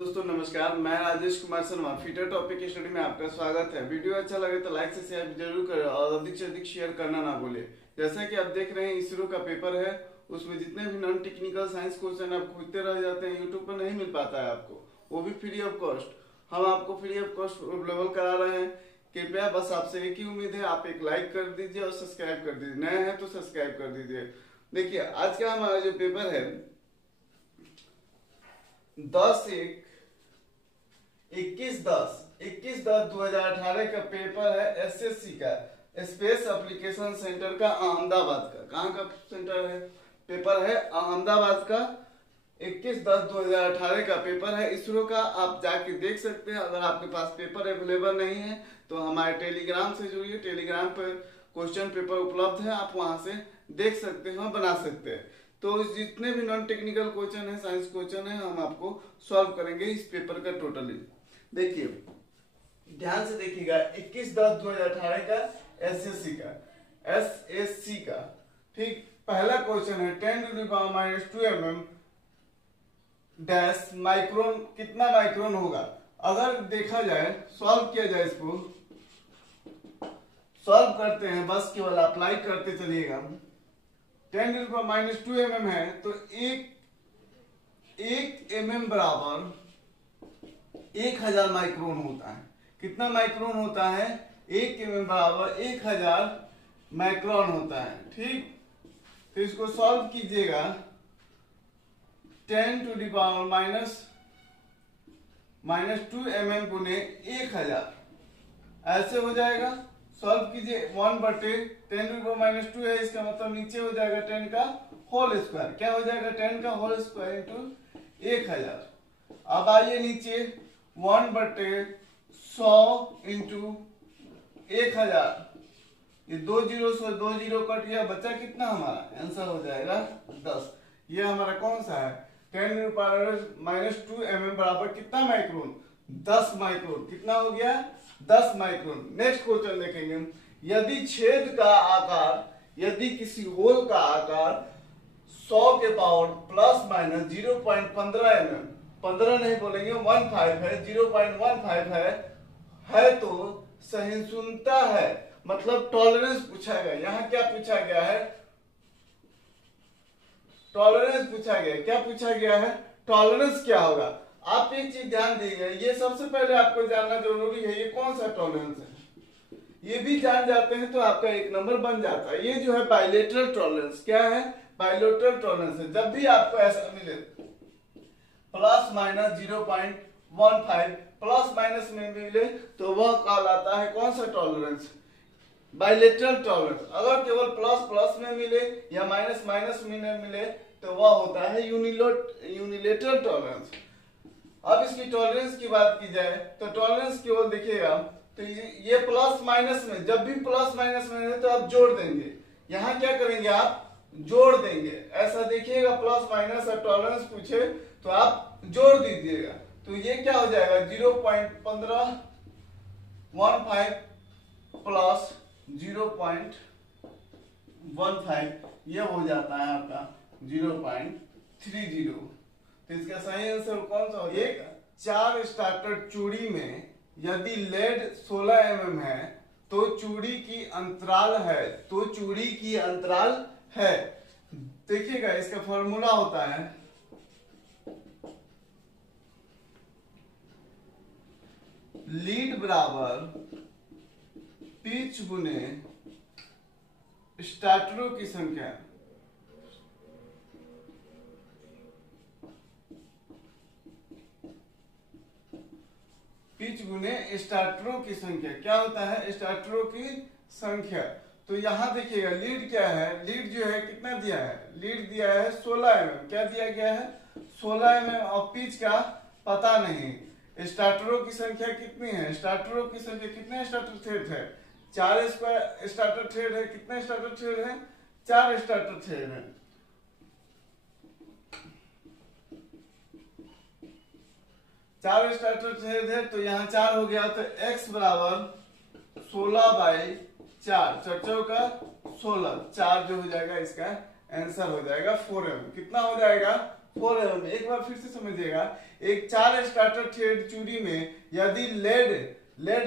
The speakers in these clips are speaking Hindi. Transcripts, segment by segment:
दोस्तों नमस्कार, मैं Rajesh Kumar Sharma fitter topic study में आपका स्वागत है। वीडियो अच्छा लगे तो लाइक से शेयर जरूर करें और अधिक से अधिक शेयर करना ना भूलें। जैसा कि आप देख रहे हैं इसरो का पेपर है, उसमें जितने भी नॉन टेक्निकल साइंस क्वेश्चन आप खोजते रह जाते हैं, यूट्यूब पर नहीं मिल पाता है आपको, वो भी फ्री ऑफ कॉस्ट। हम आपको फ्री ऑफ कॉस्ट अवेलेबल करा रहे हैं। कृपया बस आपसे एक ही उम्मीद है, आप एक लाइक कर दीजिए और सब्सक्राइब कर दीजिए। नए हैं तो सब्सक्राइब कर दीजिए। देखिए आज का हमारा जो पेपर है 21/10/2018 का पेपर है एसएससी का, स्पेस एप्लीकेशन सेंटर का, अहमदाबाद का। कहाँ का सेंटर है? पेपर है अहमदाबाद का। 21/10/2018 का पेपर है इसरो का। आप जाके देख सकते हैं। अगर आपके पास पेपर अवेलेबल नहीं है तो हमारे टेलीग्राम से जुड़िए। टेलीग्राम पर क्वेश्चन पेपर उपलब्ध है, आप वहां से देख सकते हैं और बना सकते हैं। तो जितने भी नॉन टेक्निकल क्वेश्चन है, साइंस क्वेश्चन है, हम आपको सॉल्व करेंगे इस पेपर का टोटली। देखिए ध्यान से देखिएगा, 21/10/2018 का एसएससी का ठीक पहला क्वेश्चन है 10⁻² mm डैश माइक्रोन। कितना माइक्रोन होगा? अगर देखा जाए, सॉल्व किया जाए, इसको सॉल्व करते हैं, बस केवल अप्लाई करते चलिएगा। 10⁻² mm है तो एक mm बराबर 1000 माइक्रोन होता है। कितना माइक्रोन होता है? 1 mm बराबर 1000 माइक्रोन होता है। ठीक, तो इसको सॉल्व कीजिएगा। 10⁻² mm गुने 1000 ऐसे हो जाएगा। सॉल्व कीजिए। 1/10⁻² है, इसका मतलब नीचे हो जाएगा 10 का होल स्क्वायर। क्या हो जाएगा? 10 का होल स्क्वायर इंटू 1000। अब आइए नीचे, 1/100 इंटू 1000। ये 2 जीरो से 2 जीरो कट गया, बचा कितना? हमारा आंसर हो जाएगा 10। ये हमारा कौन सा है? 10⁻² mm बराबर कितना माइक्रोन? 10 माइक्रोन। कितना हो गया? 10 माइक्रोन। नेक्स्ट क्वेश्चन देखेंगे। यदि छेद का आकार, यदि किसी होल का आकार 100 के पावर प्लस माइनस 0.15 mm, 15 नहीं बोलेंगे, 15 है, 0.15 है तो सहिष्णुता है, मतलब टॉलरेंस पूछा गया। यहाँ क्या पूछा गया है? टॉलरेंस पूछा गया। क्या पूछा गया है? टॉलरेंस क्या होगा? आप एक चीज ध्यान दीजिए, ये सबसे पहले आपको जानना जरूरी है, ये कौन सा टॉलरेंस है। ये भी जान जाते हैं तो आपका 1 नंबर बन जाता है। ये जो है बायलेटरल टॉलरेंस। क्या है? बायलेटरल टॉलरेंस है। जब भी आपको ऐसा मिले प्लस माइनस 0.15 प्लस माइनस में मिले तो वह कहलाता है कौन सा टॉलरेंस? Bilateral tolerance. अगर केवल प्लस प्लस में मिले या माइनस माइनस में मिले तो वह होता है यूनिलेटरल टॉलरेंस। अब इसकी टॉलरेंस की बात की जाए तो टॉलरेंस केवल देखिएगा, तो ये प्लस माइनस में, जब भी प्लस माइनस में है तो आप जोड़ देंगे। यहाँ क्या करेंगे? आप जोड़ देंगे। ऐसा देखिएगा, प्लस माइनस और टॉलरेंस पूछे तो आप जोड़ दीजिएगा। तो ये क्या हो जाएगा? 0.15 प्लस 0.15, ये हो जाता है आपका 0.30। तो इसका सही आंसर कौन सा हो जाएगा? 4 स्टार्टर चूड़ी में यदि लेड 16 mm है तो चूड़ी की अंतराल है, देखिएगा इसका फॉर्मूला होता है लीड बराबर पिच गुने स्टार्टरों की संख्या। पिच गुने स्टार्टरों की संख्या। क्या होता है? स्टार्टरों की संख्या। तो यहाँ देखिएगा लीड क्या है? लीड जो है कितना दिया है? लीड दिया है 16 mm। क्या दिया गया है? 16 mm। और पिच का पता नहीं। स्टार्टरों की संख्या कितनी है? स्टार्टरों की संख्या, कितने स्टार्टर थ्रेड है? 4 स्टार्टर थ्रेड है। कितने स्टार्टर थ्रेड है? 4 स्टार्टर थ्रेड है। 4 स्टार्टर थ्रेड है तो यहाँ 4 हो गया, तो x बराबर 16/4, 4 का 16, 4 जो हो जाएगा इसका आंसर हो जाएगा 4 mm। कितना हो जाएगा? 4 mm। एक बार फिर से समझिएगा, एक 4 स्टार्टर थ्रेड चूड़ी में यदि लेड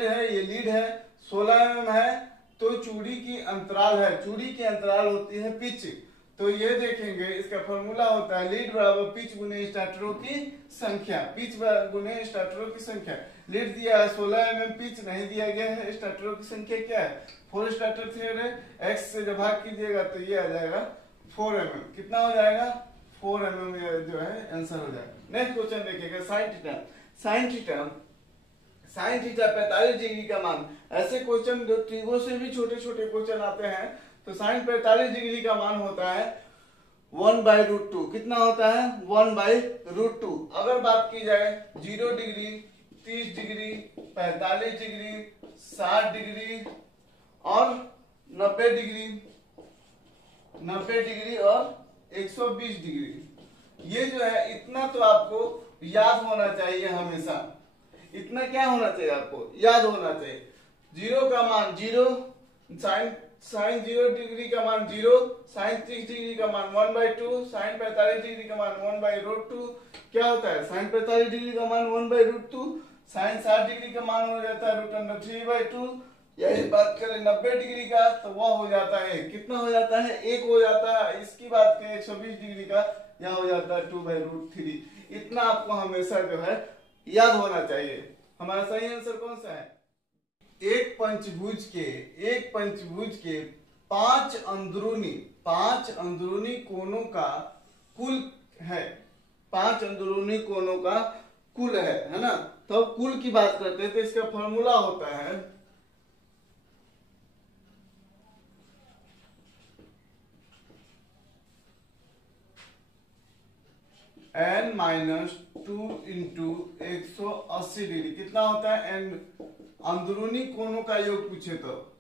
है, ये लीड है, 16 mm है, तो चूड़ी की अंतराल है, चूड़ी की अंतराल होती है पिच। तो ये देखेंगे, इसका फॉर्मूला होता है लीड बराबर पिच गुने स्टार्टरों की संख्या, पिच गुने स्टार्टरों की संख्या। लीड दिया है 16 mm, पिच नहीं दिया गया है, स्टार्टरों की संख्या क्या है 4 स्टार्टर थ्रेड है, x से जब भाग कीजिएगा तो ये आ जाएगा 4 mm। कितना हो जाएगा 4 mm जो है आंसर हो जाएगा। नेक्स्ट क्वेश्चन देखिएगा, साइन थीटा 45 डिग्री का मान। ऐसे क्वेश्चन जो त्रिभुज से भी छोटे छोटे क्वेश्चन आते हैं, तो साइन 45 डिग्री का मान होता है 1/√2। कितना होता है 1/√2। अगर बात की जाए 0 डिग्री, 30 डिग्री, 45 डिग्री, 60 डिग्री और 90 डिग्री और 120 डिग्री, ये जो है इतना तो आपको याद होना चाहिए हमेशा। इतना क्या होना चाहिए आपको याद होना चाहिए। 0 का मान 0, साइन 0 डिग्री का मान 0, साइन 30 डिग्री का मान 1/2, साइन 45 डिग्री का मान 1/√2। क्या होता है साइन 45 डिग्री का मान 1/√2, साइन 60 डिग्री का मान हो जाता है √3/2। यही बात करें 90 डिग्री का, तो वह हो जाता है कितना हो जाता है 1 हो जाता है। इसकी बात करें 120 डिग्री का, यह हो जाता है 2/√3। इतना आपको हमेशा जो है याद होना चाहिए। हमारा सही आंसर कौन सा है? एक पंचभुज के 5 अंदरूनी कोनों का कुल है, 5 अंदरूनी कोनों का कुल है ना। तो कुल की बात करते हैं तो इसका फॉर्मूला होता है n-2 इंटू 180 डिग्री। कितना होता है n अंदरूनी कोनों का योग पूछे तो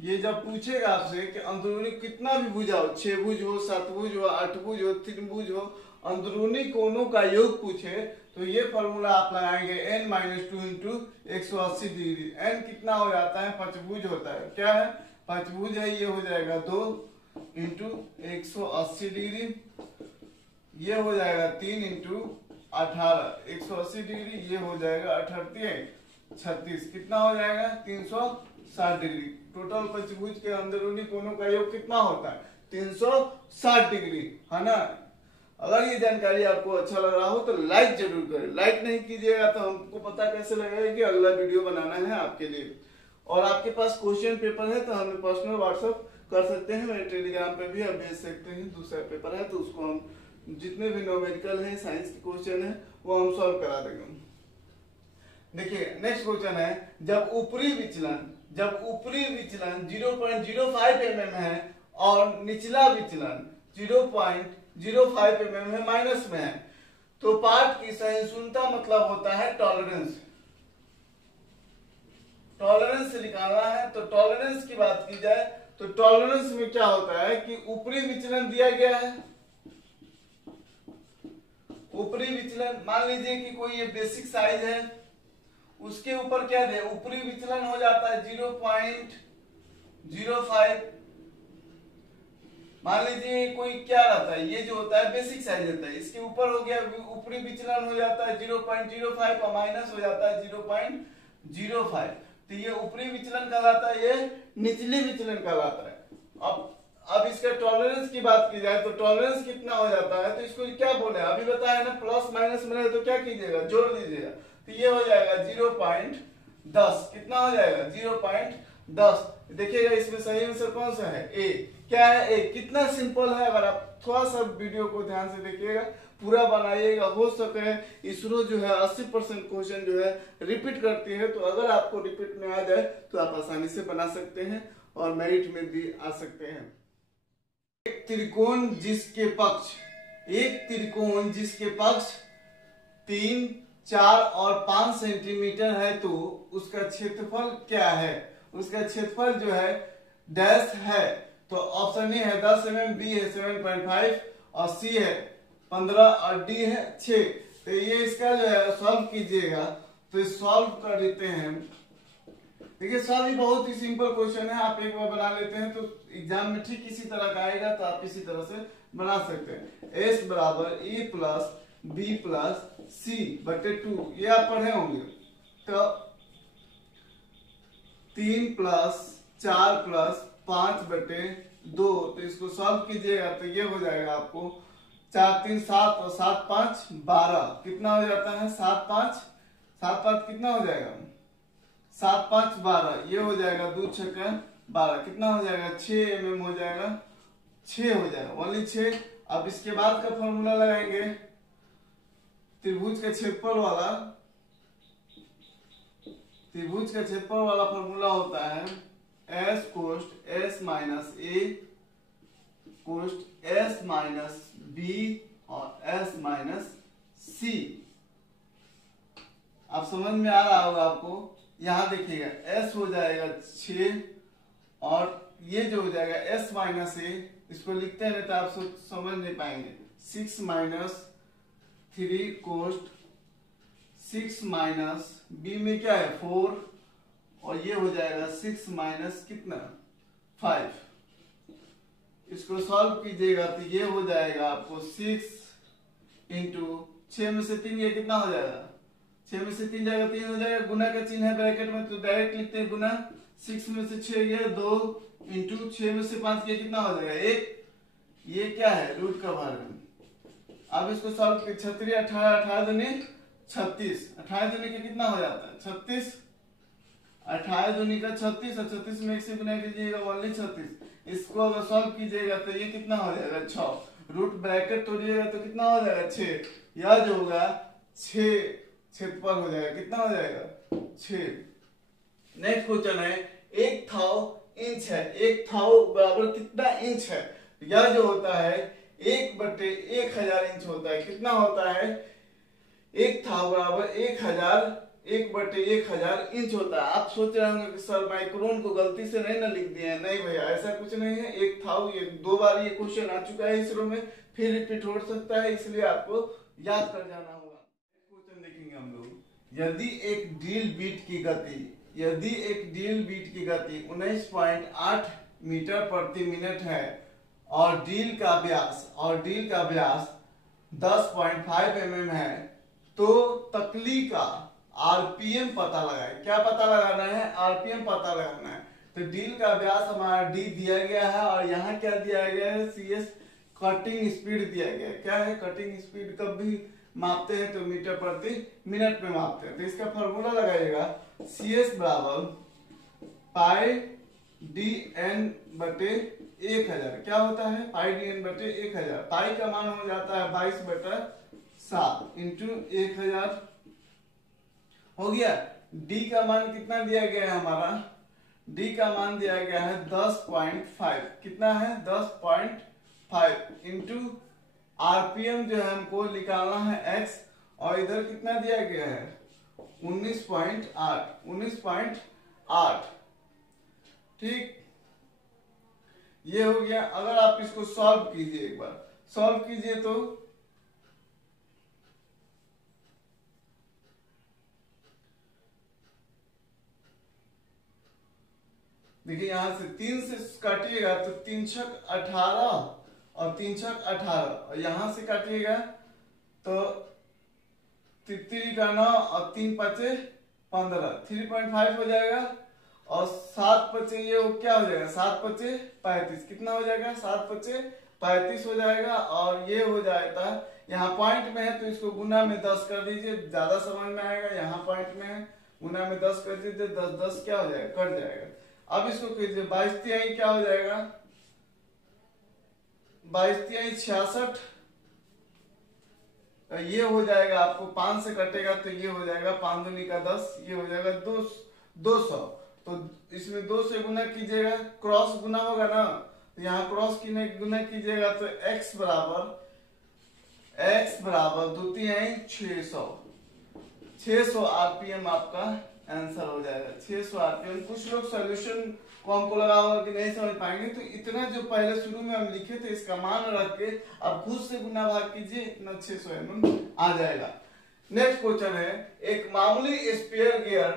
ये जब पूछेगा आपसे कि अंदरूनी कितना भी भुजा हो, 6 भुज हो, 7 भुज हो, 8 भुज हो, 3 भुज हो, अंदरूनी कोनों का योग पूछे तो ये फॉर्मूला आप लगाएंगे n-2 इंटू 180 डिग्री। n कितना हो जाता है पंचभुज होता है, क्या है पंचभुज है, ये हो जाएगा 2 इंटू 180 डिग्री, ये हो जाएगा 3 इंटू 18 180 डिग्री, ये हो जाएगा 36 कितना हो जाएगा 360 डिग्री। टोटल पंचभुज के अंदरूनी कोनों का योग कितना होता है 360 डिग्री, है ना। अगर ये जानकारी आपको अच्छा लग रहा हो तो लाइक जरूर करें, लाइक नहीं कीजिएगा तो हमको पता कैसे लगेगा कि अगला वीडियो बनाना है आपके लिए। और आपके पास क्वेश्चन पेपर है तो हमें पर्सनल व्हाट्सएप कर सकते हैं, मेरे टेलीग्राम पे भी आप भेज सकते हैं। दूसरा पेपर है तो उसको हम जितने भी न्यूमेरिकल है, साइंस के क्वेश्चन है वो हम सॉल्व करा देंगे। देखिए नेक्स्ट क्वेश्चन है, जब ऊपरी विचलन 0.05 mm है और निचला विचलन 0.05 mm है, माइनस में है, तो पार्ट की सहिष्णुता मतलब होता है टॉलरेंस निकालना है। तो टॉलरेंस की बात की जाए तो टॉलरेंस में क्या होता है कि ऊपरी विचलन दिया गया है, ऊपरी विचलन मान लीजिए कि कोई ये बेसिक साइज है, उसके ऊपर क्या दे ऊपरी विचलन हो जाता है 0.05। मान लीजिए कोई क्या रहता है, ये जो होता है बेसिक साइज रहता है, इसके ऊपर हो गया ऊपरी विचलन हो जाता है 0.05 और माइनस हो जाता है 0.05। तो ये ऊपरी विचलन कहलाता है, ये निचले विचलन कहलाता है। अब इसका टॉलरेंस की बात की जाए तो टॉलरेंस कितना हो जाता है, तो इसको क्या बोले अभी बताया ना, प्लस माइनस में तो क्या कीजिएगा जोड़ दीजिएगा, तो ये हो जाएगा 0.10। कितना हो जाएगा 0.10। देखिएगा इसमें सही आंसर कौन सा है ए। क्या है ए, कितना सिंपल है। अगर आप थोड़ा सा वीडियो को ध्यान से देखिएगा, पूरा बनाइएगा, हो सके इसरो जो है 80% क्वेश्चन जो है रिपीट करती है, तो अगर आपको रिपीट में आ जाए तो आप आसानी से बना सकते हैं और मेरिट में भी आ सकते हैं। एक त्रिकोण जिसके पक्ष 3, 4 और 5 सेंटीमीटर है, तो उसका क्षेत्रफल क्या है। उसका क्षेत्रफल जो है डैश है, तो ऑप्शन ए है 10 mm, बी है 7.5 और सी है 15 और डी है 6। तो ये इसका जो है सॉल्व कीजिएगा, तो सॉल्व कर देते हैं। देखिए सर ये बहुत ही सिंपल क्वेश्चन है, आप एक बार बना लेते हैं तो एग्जाम में ठीक इसी तरह का आएगा, तो आप इसी तरह से बना सकते हैं। एस बराबर ए प्लस बी प्लस सी बटे 2, ये आप पढ़े होंगे। तो 3 प्लस 4 प्लस 5 बटे 2, तो इसको सॉल्व कीजिएगा तो ये हो जाएगा आपको 4 3 7 और 7 5 12, कितना हो जाता है 7 5 कितना हो जाएगा 7 5 12, ये हो जाएगा 2 6 12, कितना हो जाएगा 6 mm हो जाएगा, 6 हो जाएगा ओनली 6। अब इसके बाद का फॉर्मूला लगाएंगे त्रिभुज के क्षेत्रफल वाला, त्रिभुज का क्षेत्रफल वाला फॉर्मूला होता है एस कोष्ट एस माइनस ए कोष्ट एस माइनस बी और एस माइनस सी। आप समझ में आ रहा होगा आपको। यहां देखिएगा एस हो जाएगा 6 और ये जो हो जाएगा एस माइनस ए, इसको लिखते हैं तो आप समझ नहीं पाएंगे। 6 माइनस 3 कोष्ट 6 माइनस बी में क्या है 4 और ये हो जाएगा 6 माइनस कितना 5। इसको सॉल्व कीजिएगा तो ये हो जाएगा आपको 6 इंटू 6 में से 3 ये कितना हो जाएगा, 6 में से 3 जाएगा 3 हो जाएगा, गुना का चिन्ह है ब्रैकेट में तो डायरेक्ट लिखते हैं गुना। 6 में से 6 ये 2 इंटू 6 में से 5 ये कितना हो जाएगा 1, ये क्या है रूट का वर्ग। अब इसको सॉल्व कर 36 18 18 दूनी 36, 28 दूनी का कितना हो जाता है 36, 28 दूनी का 36 और 36 में 1 से गुना कीजिएगा ओनली 36। इसको अगर सॉल्व कीजिएगा तो ये कितना हो जाएगा 6, रूट ब्रैकेट तोड़िएगा तो कितना हो जाएगा 6, यह जो होगा 6 क्षेत्रफल हो जाएगा, कितना हो जाएगा 6। नेक्स्ट क्वेश्चन है 1 थाउ इंच है, 1 थाउ बराबर कितना इंच है, यह जो होता है 1/1000 इंच होता है, कितना होता है 1 थाउ बराबर 1/1000 इंच होता है। आप सोच रहे होंगे कि सर माइक्रोन को गलती से नहीं ना लिख दिए हैं, नहीं भैया ऐसा कुछ नहीं है। 1 थाउ ये 2 बार ये क्वेश्चन आ चुका है इसरो में, फिर रिपीट हो सकता है, इसलिए आपको याद कर जाना होगा। क्वेश्चन देखेंगे हम लोग। यदि एक ड्रिल बीट की गति 19.8 मीटर प्रति मिनट है और ड्रिल का व्यास 10.5 mm है, तो तकली का आरपीएम पता लगाए। क्या पता लगाना है, आरपीएम पता लगाना है। तो ड्रिल का व्यास हमारा डी दिया गया है और यहाँ क्या दिया गया है CS कटिंग स्पीड दिया गया है। क्या है कटिंग स्पीड, कब भी मापते हैं तो मीटर प्रति मिनट में मापते हैं। तो इसका फॉर्मूला लगाइएगा CS बराबर पाई DN बटे 1000। क्या होता है पाई DN बटे 1000। पाई का मान हो जाता है 22/7 इंटू 1000 हो गया। डी का मान कितना दिया गया है हमारा, डी का मान दिया गया है 10.5, कितना है 10.5 इंटू आरपीएम जो है हमको निकालना है x और इधर कितना दिया गया है 19.8। ठीक ये हो गया। अगर आप इसको सॉल्व कीजिए, एक बार सॉल्व कीजिए तो देखिए यहां से 3 से काटिएगा तो 3 छक 18 और 3 छक 18 और यहां से काटिएगा तो 3 का 9 और 3 पचे 15, 3.5 हो जाएगा और 7 पचे ये क्या हो जाएगा 7 पचे 35, कितना हो जाएगा 7 पचे 35 हो जाएगा। और ये हो जाएगा यहाँ पॉइंट में है तो इसको गुना में 10 कर दीजिए, ज्यादा समझ में आएगा। यहाँ पॉइंट में है गुना में 10 कर दीजिए, 10 10 क्या हो जाएगा कट जाएगा। अब इसको कीजिए 22 तिहाई क्या हो जाएगा 22 तिहाई 66, ये हो जाएगा आपको 5 से कटेगा तो ये हो जाएगा 5 दूनी का 10, ये हो जाएगा 200। तो इसमें 2 से गुना कीजिएगा, क्रॉस गुना होगा ना, तो यहाँ क्रॉस गुना कीजिएगा तो x बराबर 2 तिहाई 600 आरपीएम आपका आंसर हो जाएगा 600 आरपीएम। कुछ लोग सॉल्यूशन को हमको लगा होगा कि नहीं समझ पाएंगे, तो इतना जो पहले शुरू में हम लिखे थे इसका मान रख के आप खुद से गुना भाग कीजिए, इतना 600 mm आ जाएगा। नेक्स्ट क्वेश्चन है, एक मामूली स्पेयर गियर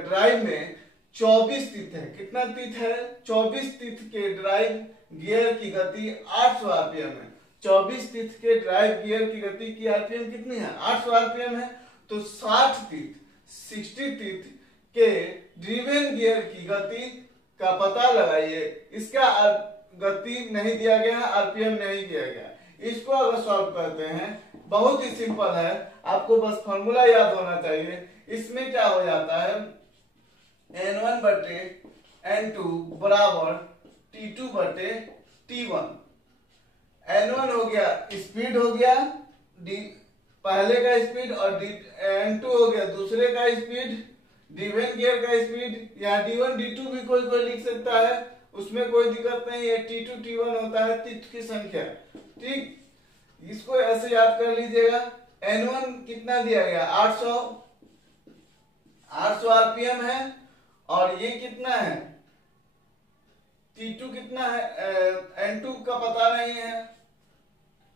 ड्राइव में 24 तीथ है। कितना तीथ है? 24 तीथ के ड्राइव गियर की गति 800 आरपीएम है। 24 तीथ के ड्राइव गियर की गति की आरपीएम कितनी है? 800 आरपीएम है। तो 60 तीथ के ड्रिवेन गियर की गति का पता लगाइए। इसका गति नहीं दिया गया है, आरपीएम नहीं दिया गया। इसको अगर सॉल्व करते हैं, बहुत ही सिंपल है, आपको बस फॉर्मूला याद होना चाहिए। इसमें क्या हो जाता है, N1 बटे N2 बराबर T2 बटे T1। N1 हो गया स्पीड हो गया, पहले का स्पीड, और N2 हो गया दूसरे का स्पीड, ड्रिवेन गियर का स्पीड। या D1 D2 भी कोई लिख सकता है, उसमें कोई दिक्कत नहीं है। T2 T1 होता है तीथ की संख्या। ठीक, इसको ऐसे याद कर लीजिएगा। N1 कितना दिया गया? 800 आरपीएम है। और ये कितना है? T2 कितना है? N2 का पता नहीं है,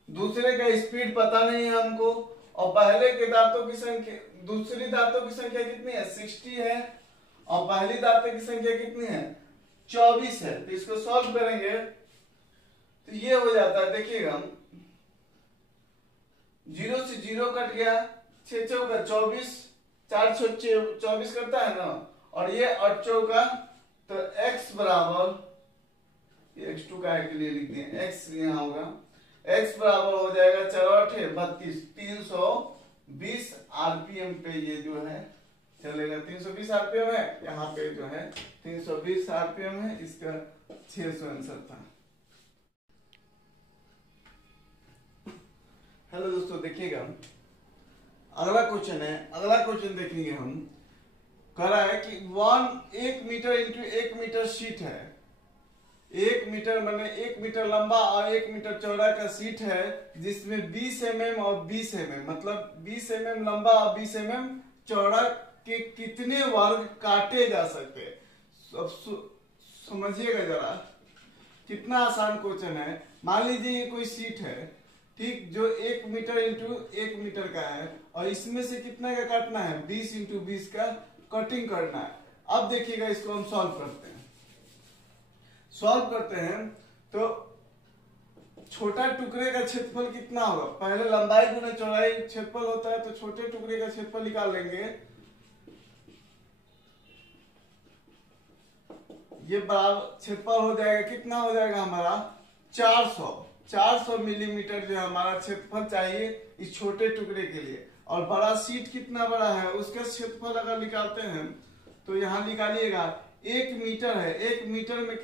दूसरे का स्पीड पता नहीं है हमको, और पहले के दांतों की संख्या, दूसरी दांतों की संख्या कितनी है? 60 है, और पहली दांतों की संख्या कितनी है? 24 है। तो इसको सॉल्व करेंगे तो ये हो जाता है, देखिएगा 0 से 0 कट गया, 6 चौका 24, 4 24 करता है ना, और ये 8 चौका, तो x बराबर, x2 का के लिए लिखते हैं, x यहाँ होगा, x बराबर हो जाएगा 4 32, 320 आरपीएम पे ये जो है चलेगा। 320 आरपीएम है, यहाँ पे जो है 320 आरपीएम है। इसका 600 आंसर था। हेलो दोस्तों, देखिएगा अगला क्वेश्चन है। अगला क्वेश्चन देखेंगे हम, कह रहा है कि 1 मीटर इंटू 1 मीटर शीट है। 1 मीटर माने 1 मीटर लंबा और 1 मीटर चौड़ा का शीट है, जिसमें 20 mm और 20 mm, मतलब 20 mm लंबा और 20 mm चौड़ा के कितने वर्ग काटे जा सकते हैं? अब समझिएगा जरा, कितना आसान क्वेश्चन है। मान लीजिए ये कोई शीट है, ठीक, जो 1 मीटर इंटू 1 मीटर का है, और इसमें से कितना का काटना है? 20 इंटू 20 का कटिंग करना है। अब देखिएगा, इसको हम सॉल्व करते हैं। तो छोटा टुकड़े का क्षेत्रफल कितना होगा? पहले लंबाई गुना चौड़ाई क्षेत्रफल होता है, तो छोटे टुकड़े का क्षेत्रफल निकाल लेंगे। ये बराबर क्षेत्रफल हो जाएगा, कितना हो जाएगा हमारा? 400 मिलीमीटर जो हमारा क्षेत्रफल चाहिए इस छोटे टुकड़े के लिए। और बड़ा शीट कितना बड़ा है, उसका क्षेत्रफल अगर निकालते हैं तो यहाँ निकालिएगा। 1 मीटर है, 1 मीटर में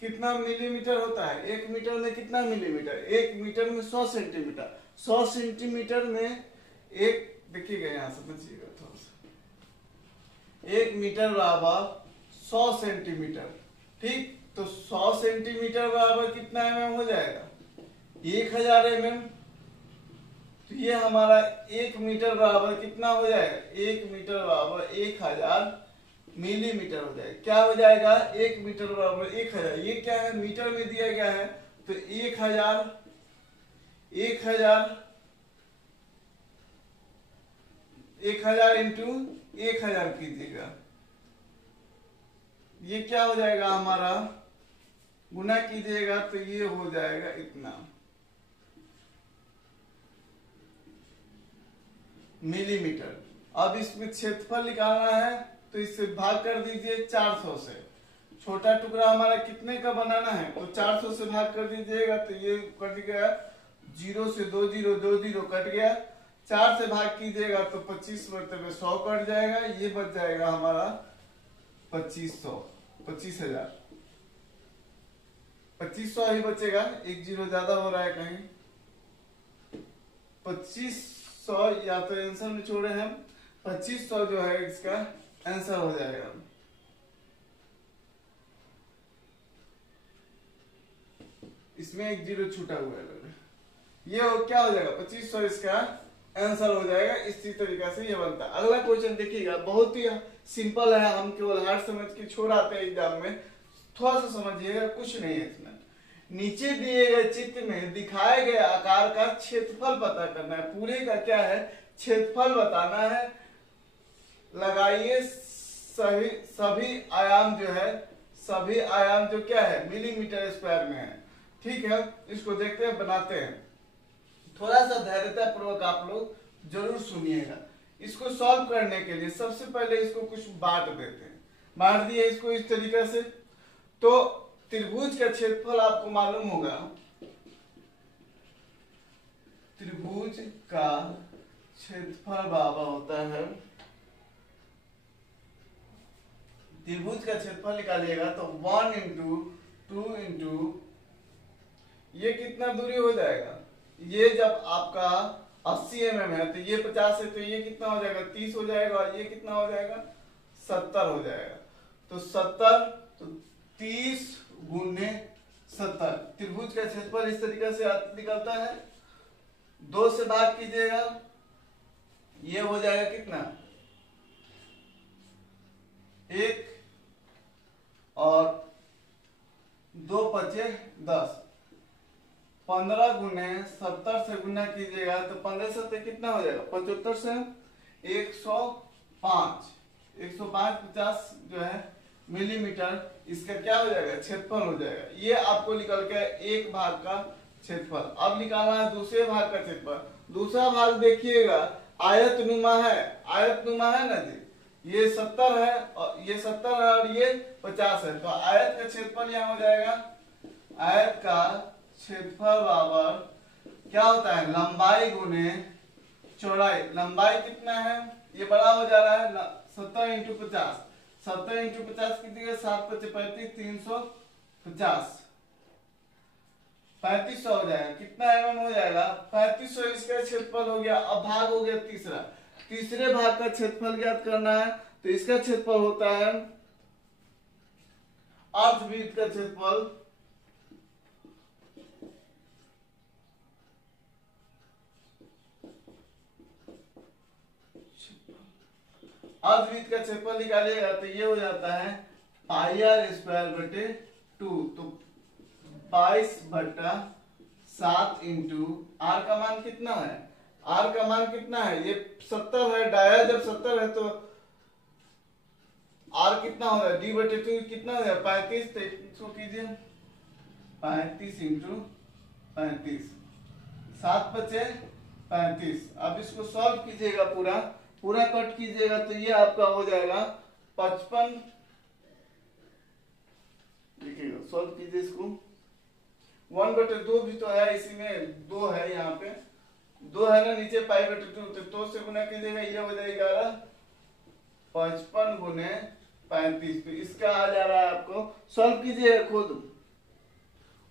कितना मिलीमीटर होता है? 1 मीटर में कितना मिलीमीटर? 1 मीटर में 100 सेंटीमीटर। 100 सेंटीमीटर में एक, देखिएगा यहाँ समझिएगा थोड़ा सा, 1 मीटर बराबर 100 सेंटीमीटर। ठीक, तो 100 सेंटीमीटर बराबर कितना mm हो जाएगा? 1000 mm। तो ये हमारा 1 मीटर बराबर कितना हो जाएगा? 1 मीटर बराबर 1000 मिलीमीटर हो जाएगा। क्या हो जाएगा? 1 मीटर बराबर 1000। ये क्या है? मीटर में दिया गया है, तो 1000 इंटू 1000 कीजिएगा। ये क्या हो जाएगा हमारा? गुना कीजिएगा तो ये हो जाएगा इतना मिलीमीटर। अब इसमें क्षेत्रफल निकालना है, तो इससे भाग कर दीजिए 400 से। छोटा टुकड़ा हमारा कितने का बनाना है, तो 400 से भाग कर दीजिएगा, तो ये कट गया, 0 से 2 0 2 0 कट गया। 4 से भाग कीजिएगा तो 25 मरतबे 100 कट जाएगा। ये बच जाएगा हमारा 2500, 25,000, 2500 ही बचेगा। 1 0 ज्यादा हो रहा है कहीं, 2500 या तो आंसर में छोड़े हम, 2500 जो है इसका आंसर हो जाएगा। इसमें 1 0 छूटा हुआ है, ये क्या हो जाएगा? 2500 इसका आंसर हो जाएगा। इसी तरीका से ये बनता है। अगला क्वेश्चन देखिएगा, बहुत ही सिंपल है, हम केवल हार्ड समझ के छोड़ आते हैं एग्जाम में, थोड़ा सा समझिएगा, कुछ नहीं है इसमें। नीचे दिए गए चित्र में दिखाए गए आकार का क्षेत्रफल पता करना है। पूरे का क्या है, क्षेत्रफल बताना है। लगाइए सभी आयाम जो है, सभी आयाम जो क्या है मिलीमीटर स्क्वायर में है। ठीक है, इसको देखते हैं, बनाते हैं। थोड़ा सा धैर्यता पूर्वक आप लोग जरूर सुनिएगा। इसको सॉल्व करने के लिए सबसे पहले इसको कुछ बांट देते हैं। बांट दिए इसको इस तरीके से, तो त्रिभुज का क्षेत्रफल आपको मालूम होगा। त्रिभुज का क्षेत्रफल बराबर होता है, त्रिभुज का क्षेत्रफल निकालिएगा तो 1 इंटू 2 इंटू ये कितना दूरी हो जाएगा, ये जब आपका 80 mm है तो ये 50 है, तो ये कितना हो जाएगा 30 हो जाएगा, और ये कितना हो जाएगा 70 हो जाएगा। तो 70 तो 30 गुने 70, त्रिभुज का क्षेत्रफल इस तरीके से निकलता है। 2 से भाग कीजिएगा, ये हो जाएगा कितना 1, और 2 पचे 10, 15 गुने 70 से गुना कीजिएगा तो 15 से कितना हो जाएगा 75 से 105, 105 जो है मिलीमीटर, इसका क्या हो जाएगा क्षेत्रफल हो जाएगा। ये आपको निकल के एक भाग का क्षेत्रफल। अब निकालना है दूसरे भाग का क्षेत्रफल। दूसरा भाग देखिएगा आयतनुमा है, आयतनुमा है ना जी, ये 70 है और ये 70 है और ये 50 है, तो आयत का क्षेत्रफल यहाँ हो जाएगा, आयत का क्षेत्रफल बराबर क्या होता है लंबाई गुने चौड़ाई। लंबाई कितना है, ये बड़ा हो जा रहा है 70 इंटू 50, 70 इंटू 50 कितनी 7 × 35 350, 3500 हो जाएगा। कितना mm हो जाएगा 3500, इसका क्षेत्रफल हो गया। अब भाग हो गया तीसरा, तीसरे भाग का क्षेत्रफल ज्ञात करना है, तो इसका क्षेत्रफल होता है अर्धवृत्त का क्षेत्रफल, अर्धवृत्त का क्षेत्रफल निकालिएगा तो ये हो जाता है πr²/2, तो 22/7 इंटू r का मान कितना है, r का मान कितना है, ये 70 है, डाया जब 70 है तो r कितना हो रहा है d/2 कितना हो जाएगा 35, तो इसको कीजिए 35 इंटू 35, 7 बचे 35। अब इसको सॉल्व कीजिएगा, पूरा कट कीजिएगा तो ये आपका हो जाएगा 55। देखिएगा सॉल्व कीजिए इसको, 1/2 भी तो है, इसी में 2 है, यहाँ पे 2 है ना नीचे, π/2, तो 2 से गुना कीजिएगा, ये हो जाएगा 55 गुने 35, तो इसका आ जा रहा है आपको, सॉल्व कीजिए खुद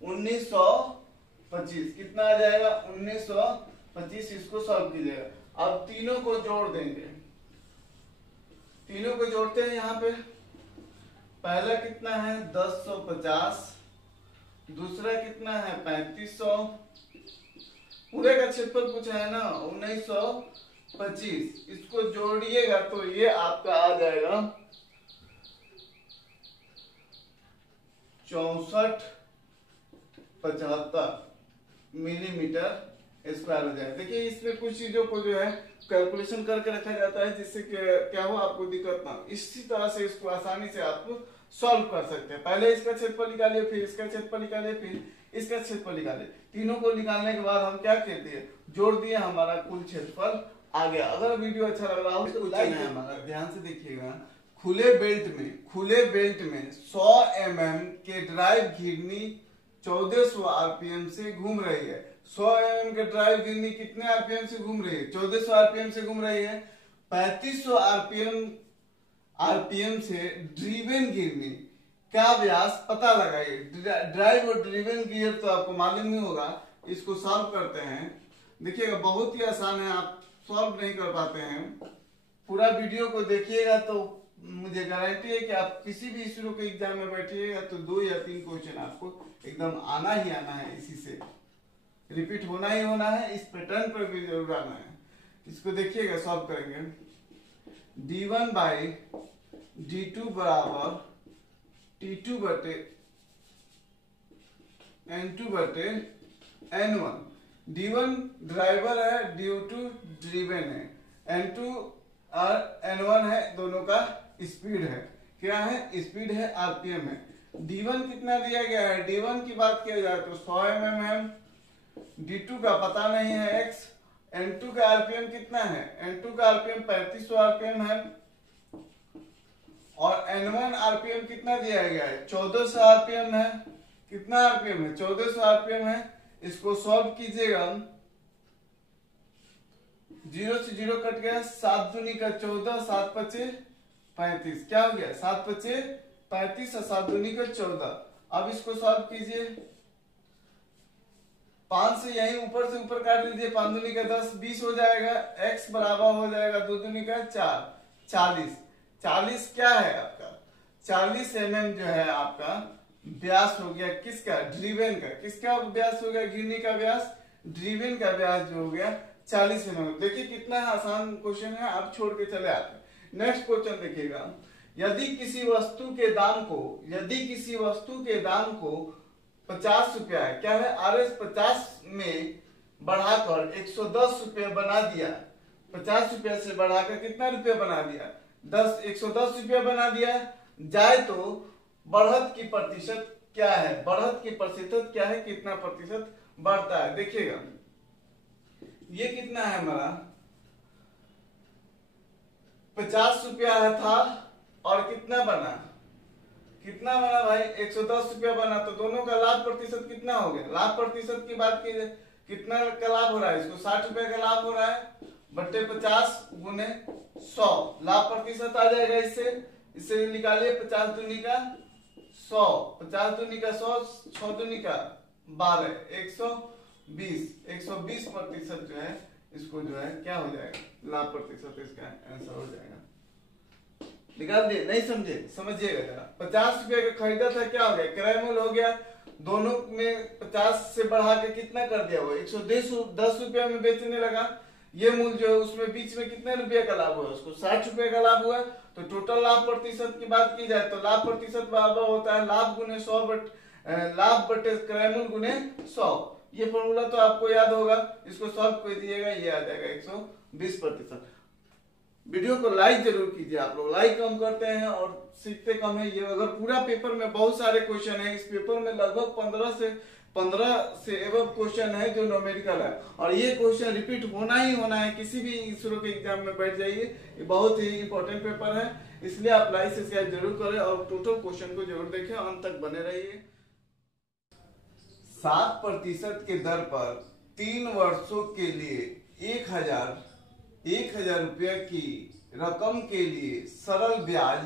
1925, कितना आ जाएगा 1925, इसको सॉल्व कीजिएगा। अब तीनों को जोड़ देंगे, तीनों को जोड़ते हैं। यहाँ पे पहला कितना है 1050, दूसरा कितना है 3500, पूरे का क्षेत्रफल पूछा है ना 1925, इसको जोड़िएगा तो ये आपका आ जाएगा 6475 मिलीमीटर स्क्वायर हो जाएगा। देखिए इसमें कुछ चीजों को जो है कैलकुलेशन करके रखा जाता है, जिससे क्या हो आपको दिक्कत ना हो। इसी तरह से इसको आसानी से आप सॉल्व कर सकते हैं। पहले इसका क्षेत्रफल निकालिए, फिर इसका क्षेत्रफल निकालिए, फिर इसका क्षेत्रफल निकालिए। तीनों को निकालने के बाद हम क्या कहते हैं जोड़ दिए, हमारा कुल क्षेत्रफल आ गया। अगर वीडियो अच्छा लग रहा हो तो लाइक हमारा ध्यान से देखिएगा। खुले बेल्ट में 100 mm के ड्राइव घिरनी 1400 RPM से घूम रही है। 100 mm के ड्राइव घिरनी कितने RPM से घूम रही है 1400 RPM से घूम रही है। 3500 RPM से ड्रिवन घिरनी का व्यास पता लगाइए। ड्राइव और ड्रिवन गियर तो आपको मालूम नहीं होगा, इसको सॉल्व करते हैं। देखिएगा बहुत ही आसान है, आप सॉल्व नहीं कर पाते हैं। पूरा वीडियो को देखिएगा तो मुझे गारंटी है कि आप किसी भी शुरू के एग्जाम में बैठिएगा तो 2 या 3 क्वेश्चन आपको एकदम आना ही आना है, इसी से रिपीट होना ही होना है, इस पैटर्न पर भी जरूर आना है। इसको देखिएगा सॉल्व करेंगे। d1/d2 बराबर t2/d N2 बटे N1। D1 ड्राइवर है, D2 ड्रिवन है, N2 और N1 है, दोनों का स्पीड है। क्या है? स्पीड है, आरपीएम है। D1 कितना दिया गया है? D1 की बात किया जाए तो 100 mm है। D2 का पता नहीं है x। N2 का आरपीएम कितना है? N2 का आरपीएम 3500 आरपीएम है और N1 आरपीएम कितना दिया गया है? 1400 आरपीएम है। कितना आरपीएम है? 1400 आरपीएम है। इसको सॉल्व कीजिएगा, 0 से 0 कट गया, 7 दूनी का 14, 7 पचे 35, क्या हो गया? 7 पचे 35 और 7 दूनी का 14। अब इसको सॉल्व कीजिए, 5 से यही ऊपर से ऊपर काट लीजिए, 5 दूनी का 10, 20 हो जाएगा। x बराबर हो जाएगा 2 दूनी का 4, 40। 40 क्या है आपका? 40 mm जो है आपका व्यास हो गया किसका? ड्रिवेन का। किसका व्यास हो गया? गिरनी का व्यास। ड्रिवेन का व्यास जो हो गया 40 mm। देखिए कितना आसान क्वेश्चन है, आप छोड़ के चले आते हैं। नेक्स्ट क्वेश्चन देखिएगा, यदि किसी वस्तु के दाम को 50 रुपया है, क्या है? RS 50 में बढ़ाकर 110 रुपये बना दिया। 50 रुपया से बढ़ाकर कितना रुपया बना दिया? 110 रुपया बना दिया जाए तो बढ़त की प्रतिशत क्या है? बढ़त की प्रतिशत क्या है? कितना प्रतिशत बढ़ता है? देखिएगा ये कितना है हमारा? 50 रुपया था और कितना बना? कितना बना भाई? 110 रुपया बना। तो दोनों का लाभ प्रतिशत कितना हो गया? लाभ प्रतिशत की बात की कितना का लाभ हो रहा है? इसको 60 रुपए का लाभ हो रहा है बट्टे 50 गुने 100, लाभ प्रतिशत आ जाएगा। इससे निकालिए 50 दूनी का 100, 50 दूनी का 100, 6 दूनी का 12, 120 प्रतिशत जो है इसको जो है क्या हो जाएगा? लाभ प्रतिशत इसका आंसर हो जाएगा। निकाल दिए? नहीं समझे? समझिएगा जरा। 50 रुपए का खरीदा था, क्या हो गया? क्रय मूल्य हो गया। दोनों में 50 से बढ़ा के कितना कर दिया? वो 110 रुपया में बेचने लगा। ये मूल्य जो है उसमें बीच में कितने रुपए का लाभ हुआ? उसको 60 रुपए का लाभ हुआ। तो टोटल लाभ प्रतिशत की बात की जाए तो लाभ प्रतिशत बराबर होता है लाभ गुने 100 लाभ बटे क्रय मूल्य गुने 100। ये फॉर्मूला तो आपको याद होगा, इसको सॉल्व कर दीजिएगा, ये आ जाएगा 120%। वीडियो को लाइक जरूर कीजिए। आप लोग लाइक कम करते हैं और सीखते कम है। ये अगर पूरा पेपर में बहुत सारे क्वेश्चन है, इस पेपर में लगभग 15 से एवं क्वेश्चन है जो न्यूमेरिकल है और ये क्वेश्चन रिपीट होना ही होना है। किसी भी इसरो के एग्जाम में बैठ जाइए, ये बहुत ही इंपॉर्टेंट पेपर है, इसलिए आप लाइक सब्सक्राइब जरूर करें और टोटल क्वेश्चन को जरूर देखें, अंत तक बने रहिए। 7% के दर पर 3 वर्षों के लिए 1000 रुपया की रकम के लिए सरल ब्याज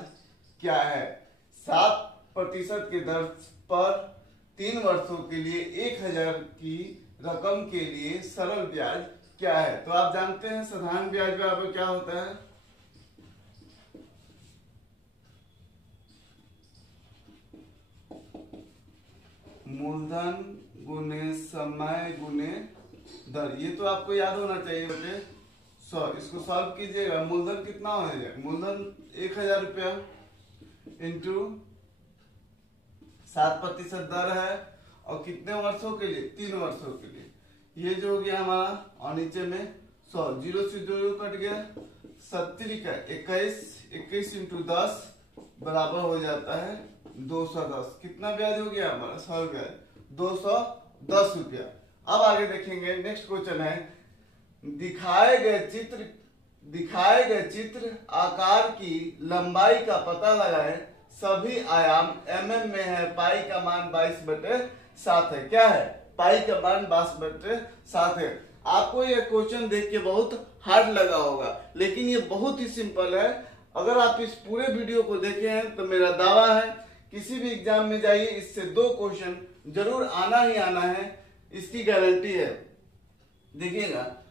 क्या है? 7% के दर पर 3 वर्षों के लिए 1000 की रकम के लिए सरल ब्याज क्या है? तो आप जानते हैं साधारण ब्याज बराबर क्या होता है? मूलधन गुने समय गुने दर। ये तो आपको याद होना चाहिए बेटे। इसको सॉल्व कीजिएगा। मूलधन कितना हो जाएगा? मूलधन 1000 रुपया इंटू 7% दर है और कितने वर्षों के लिए? 3 वर्षों के लिए। ये जो हो गया हमारा और नीचे में 100, 0 से 0 कट गया, 70 का 21 इंटू 10 बराबर हो जाता है 210। कितना ब्याज हो गया हमारा? सरल ब्याज 210 रुपया। अब आगे देखेंगे, नेक्स्ट क्वेश्चन है, दिखाए गए चित्र आकार की लंबाई का पता लगाएं। सभी आयाम mm में है। पाई का मान 22/7 है। क्या है? पाई का मान 22/7 है। आपको ये क्वेश्चन देख के बहुत हार्ड लगा होगा, लेकिन ये बहुत ही सिंपल है। अगर आप इस पूरे वीडियो को देखे हैं तो मेरा दावा है किसी भी एग्जाम में जाइए, इससे 2 क्वेश्चन जरूर आना ही आना है, इसकी गारंटी है। देखिएगा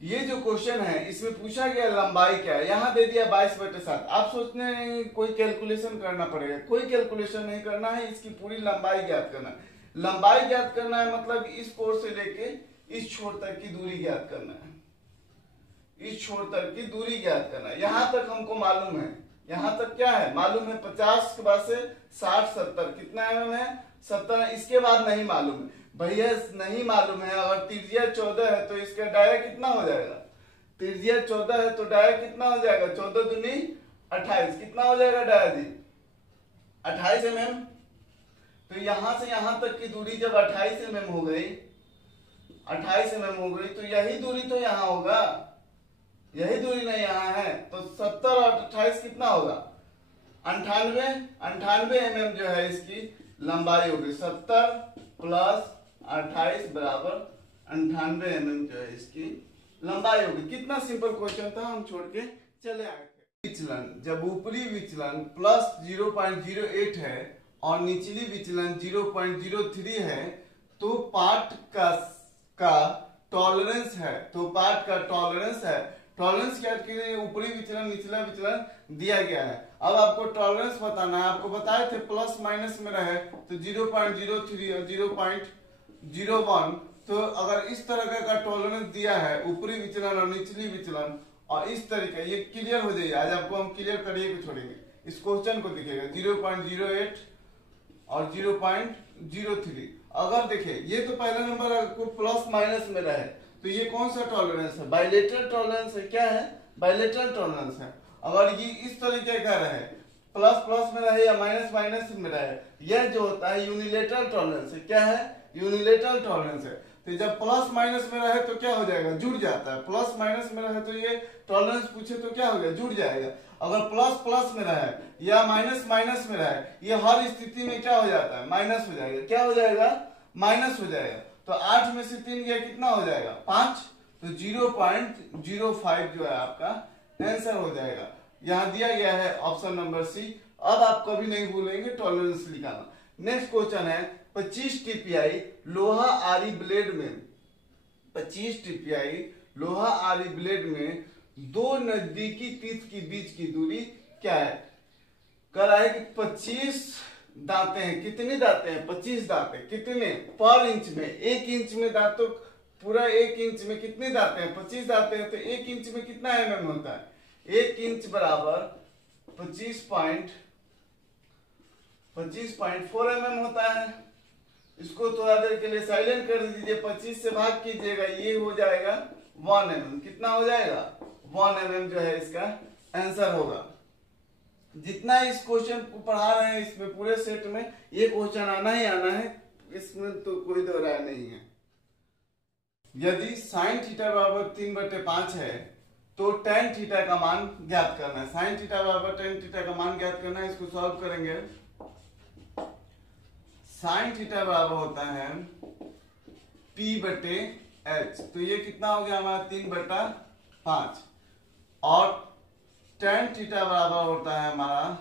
ये जो क्वेश्चन है इसमें पूछा गया लंबाई क्या है, यहाँ दे दिया 22/7। आप सोचते हैं कोई कैलकुलेशन करना पड़ेगा, कोई कैलकुलेशन नहीं करना है, इसकी पूरी लंबाई ज्ञात करना है। लंबाई ज्ञात करना है मतलब इस कोण से लेके इस छोर तक की दूरी ज्ञात करना है, इस छोर तक की दूरी ज्ञात करना है। यहां तक हमको मालूम है, यहां तक क्या है मालूम है, 50 के बाद से 60 70 कितना mm है 70, इसके बाद नहीं मालूम है भैया, नहीं मालूम है। अगर त्रिज्या 14 है तो इसका डाया कितना हो जाएगा, त्रिज्या 14 है तो डाया कितना हो जाएगा, 14 दूनी 28, कितना हो जाएगा डाया जी 28 mm। तो यहां से यहां तक की दूरी जब 28 mm हो गई, 28 mm हो गई, तो यही दूरी तो यहाँ होगा, यही दूरी नहीं यहाँ है। तो 70 और 28 कितना होगा 98, 98 mm जो है इसकी लंबाई होगी। 70 प्लस 28 बराबर 98 mm जो है इसकी लंबाई होगी। कितना सिंपल क्वेश्चन था, हम छोड़ के चले आए थे। विचलन, जब ऊपरी विचलन प्लस 0.08 है और निचली विचलन 0.03 है तो पार्ट का टॉलरेंस है, तो पार्ट का टॉलरेंस है। टॉलरेंस क्या है, ऊपरी विचलन निचला विचलन दिया गया है। अब आपको टॉलरेंस बताना है, आपको बताए थे प्लस माइनस में रहे तो 0.03 और 0.01। तो अगर इस तरह का टॉलरेंस दिया है ऊपरी विचलन और निचली विचलन और इस तरीके, ये क्लियर हो जाएगा। आज आपको हम क्लियर करिए को छोड़ेंगे, इस क्वेश्चन को दिखेगा 0.08 और 0.03। अगर देखिए ये तो पहला नंबर आपको प्लस माइनस में रहे तो ये कौन सा टॉलरेंस है, बाइलेटरल टॉलरेंस है। क्या है, बाइलेटरल टॉलरेंस है। अगर ये इस तरीके का रहे, प्लस प्लस में रहे या माइनस माइनस में रहे, यह जो होता है यूनिलेटरल टॉलरेंस है। क्या है, यूनिलेटरल टॉलरेंस है। तो जब प्लस माइनस में रहे तो क्या हो जाएगा, जुड़ जाता है। प्लस माइनस में रहे तो ये टॉलरेंस पूछे तो क्या हो गया, जुड़ जाएगा। अगर प्लस प्लस में रहे या माइनस माइनस में रहे, ये हर स्थिति में क्या हो जाता है, माइनस हो जाएगा। क्या हो जाएगा, माइनस हो जाएगा। तो 8 में से 3 गया कितना हो जाएगा, 5। तो 0.05 जो है आपका आंसर हो जाएगा। यहाँ दिया गया है ऑप्शन नंबर सी। अब आप कभी नहीं भूलेंगे टॉलरेंस निकालना। नेक्स्ट क्वेश्चन है 25 टीपीआई लोहा आरी ब्लेड में, 25 टीपीआई लोहा आरी ब्लेड में दो नजदीकी टीथ के बीच की दूरी क्या है। कह रहा है कि 25 दांतें हैं। कितने दांतें हैं, 25 दांतें। कितने पर इंच में, 1 इंच में दांतों, पूरा 1 इंच में कितने दांतें हैं, 25 दांतें हैं। तो 1 इंच में कितना mm होता है, 1 इंच बराबर 25.4 mm होता है। इसको थोड़ा देर के लिए साइलेंट कर दीजिए, 25 से भाग कीजिएगा, ये हो जाएगा 1 mm। कितना हो जाएगा, 1 mm जो है इसका आंसर होगा। जितना इस क्वेश्चन को पढ़ा रहे हैं इसमें पूरे सेट में ये क्वेश्चन आना ही आना है, इसमें तो कोई दो राय नहीं है। यदि साइन थीटा बराबर 3/5 है तो टेन थीटा का मान ज्ञात करना है। साइन थीटा बराबर टेन थीटा का मान ज्ञात करना है। इसको सॉल्व करेंगे। साइन थीटा बराबर होता है P/H। तो ये कितना हो गया हमारा 3/5 और tan थीटा बराबर होता है हमारा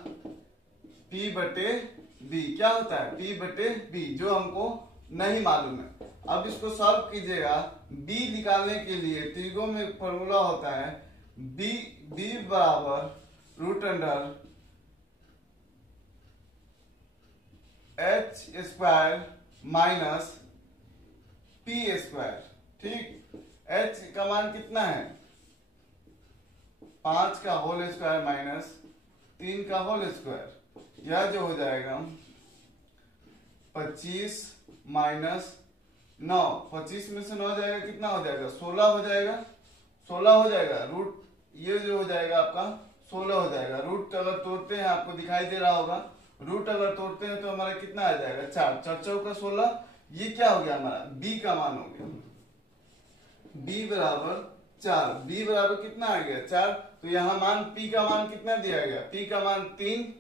P/B। क्या होता है, P/B, जो हमको नहीं मालूम है। अब इसको सॉल्व कीजिएगा। B निकालने के लिए त्रिगो में एक फॉर्मूला होता है B बराबर √H² माइनस P²। ठीक, H का मान कितना है, 5 का होल स्क्वायर माइनस 3 का होल स्क्वायर। यह जो हो जाएगा 25 माइनस 9, 25 में से 9 जाएगा, कितना हो जाएगा, 16 हो जाएगा। 16 हो जाएगा। रूट ये जो हो जाएगा आपका 16 हो जाएगा। रूट अगर तोड़ते हैं, आपको दिखाई दे रहा होगा, रूट अगर तोड़ते हैं तो हमारा कितना आ जाएगा, 4। 4 चौका 16। ये क्या हो गया हमारा, B का मान हो गया। B बराबर 4। B बराबर कितना आ गया, 4। तो यहाँ मान P का मान कितना दिया गया, P का मान 3,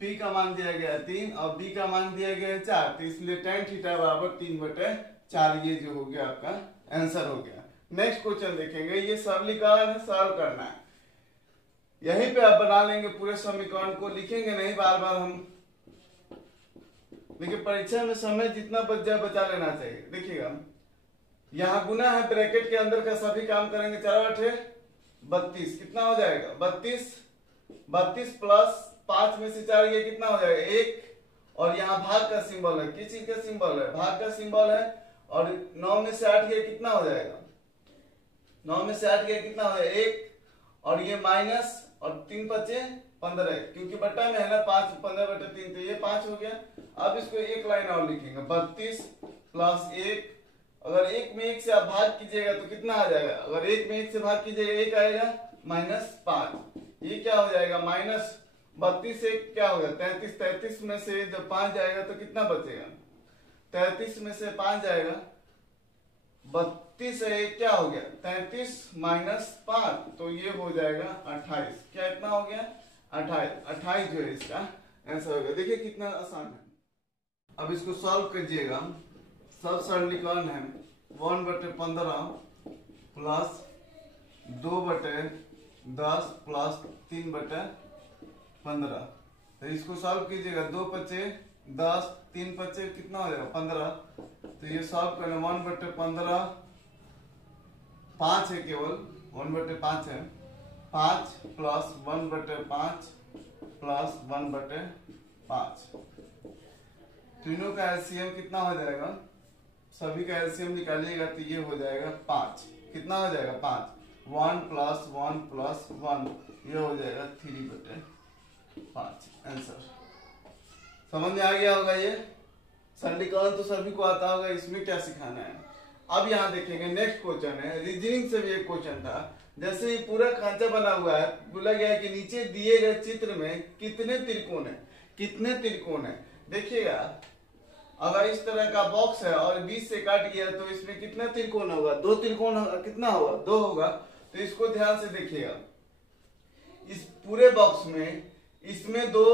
P का मान दिया गया 3 और B का मान दिया गया 4। तो इसलिए tan थीटा बराबर 3/4। ये जो हो गया आपका आंसर हो गया। नेक्स्ट क्वेश्चन देखेंगे। ये सरलीकरण है, सॉल्व करना है। यहीं पे आप बना लेंगे पूरे समीकरण को, लिखेंगे नहीं बार बार हम। देखिए परीक्षा में समय जितना बच जाए बचा लेना चाहिए। देखिएगा यहाँ गुना है, ब्रैकेट के अंदर का सभी काम करेंगे। 4 8 32, कितना हो जाएगा 32 प्लस 5 में से 4 ये कितना हो जाएगा 1। और यहाँ भाग का सिंबल है, किस चीज का सिंबल है, भाग का सिंबल है। और 9 में से 8 गया कितना हो जाएगा, 9 में से 8 गया कितना हो जाएगा 1। और ये माइनस और 3 बचे 15, क्योंकि बट्टा में है ना 5, 15/3, तो ये 5 हो गया। अब इसको एक लाइन और लिखेंगे, 32 प्लस 1। अगर 1 में 1 से आप भाग कीजिएगा तो कितना आ जाएगा? अगर 1 में 1 से भाग कीजिएगा 1 आएगा, -5। ये क्या हो जाएगा? -32 से क्या होगा? 33। 33 में से जब 5 जाएगा तो कितना बचेगा? 33 में से 5 जाएगा, 32 है, क्या हो गया? 33 - 5, तो ये हो जाएगा 28। क्या इतना हो गया? 28। 28 जो है इसका आंसर होगा। देखिए कितना आसान है। अब इसको सॉल्व कीजिएगा। सब सरलीकरण है, 1/15 प्लस 2/10 प्लस 3/15। तो इसको सॉल्व कीजिएगा, 2 पचे 10, 3 पचे कितना हो जाएगा? 15। तो ये सॉल्व करना 1/15, 5 है, केवल 1/5 है, 5 प्लस 1/5 प्लस 1/5। तीनों का एलसीएम कितना हो जाएगा? सभी का एलसीएम निकालिएगा तो ये हो जाएगा 5। कितना हो जाएगा? 5। 1 प्लस 1 प्लस 1, ये हो जाएगा 3/5 आंसर। समझ में आ गया होगा। ये सरलीकरण तो सभी को आता होगा, इसमें क्या सिखाना है। अब यहाँ देखेंगे नेक्स्ट क्वेश्चन है, रीजनिंग से भी एक क्वेश्चन था। जैसे ये पूरा खांचा बना हुआ है, बोला गया है कि नीचे दिए गए चित्र में कितने त्रिकोण है? कितने त्रिकोण है? देखिएगा, अगर इस तरह का बॉक्स है और बीच से काट गया तो इसमें कितना त्रिकोण होगा? 2 त्रिकोण होगा। कितना होगा? 2 होगा। तो इसको ध्यान से देखिएगा, इस पूरे बॉक्स में इसमें 2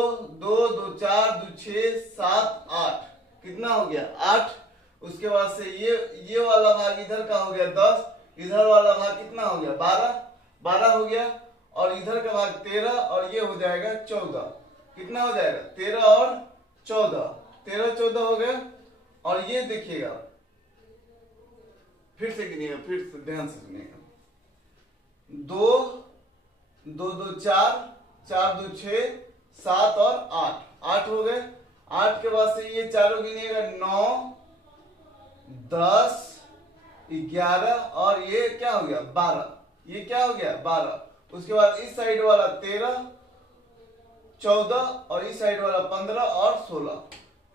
2 2 4 2 6 7 8, कितना हो गया? 8। उसके बाद से ये वाला भाग इधर का हो गया 10, इधर वाला भाग कितना हो गया? 12 हो गया, और इधर का भाग 13, और ये हो जाएगा 14। कितना हो जाएगा? 13 और 14, 13 14 हो गया। और ये देखिएगा, फिर से गिनिएगा, फिर से ध्यान से सुनिएगा, 2 2 2 4 4 2 6 7 और 8 हो गए। 8 के बाद से ये चारों गिनिएगा, 9 10 11, और ये क्या हो गया? 12। ये क्या हो गया? 12। उसके बाद इस साइड वाला 13 14, और इस साइड वाला 15 और 16।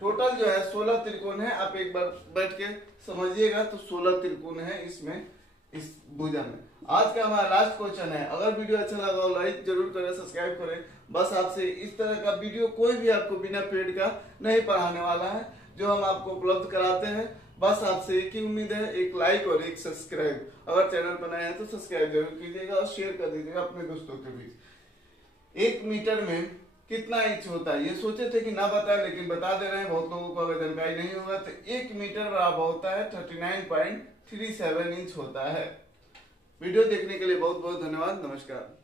टोटल जो है 16 त्रिकोण है। आप एक बार बैठ के समझिएगा तो 16 त्रिकोण है इसमें, इस भुजा में। आज का हमारा लास्ट क्वेश्चन है। अगर वीडियो अच्छा लगा हो लाइक जरूर करें, सब्सक्राइब करें। बस आपसे इस तरह का वीडियो कोई भी आपको बिना पेड का नहीं पढ़ाने वाला है, जो हम आपको उपलब्ध कराते हैं। बस आपसे एक ही उम्मीद है, एक लाइक और एक सब्सक्राइब। अगर चैनल पर नए हैं तो सब्सक्राइब जरूर कीजिएगा और शेयर कर दीजिएगा अपने दोस्तों के बीच। 1 मीटर में कितना इंच होता है? ये सोचे थे कि ना बताएं, लेकिन बता दे रहे हैं। बहुत लोगों को अगर जानकारी नहीं होगा तो 1 मीटर बराबर होता है 39.37 इंच होता है। वीडियो देखने के लिए बहुत बहुत धन्यवाद। नमस्कार।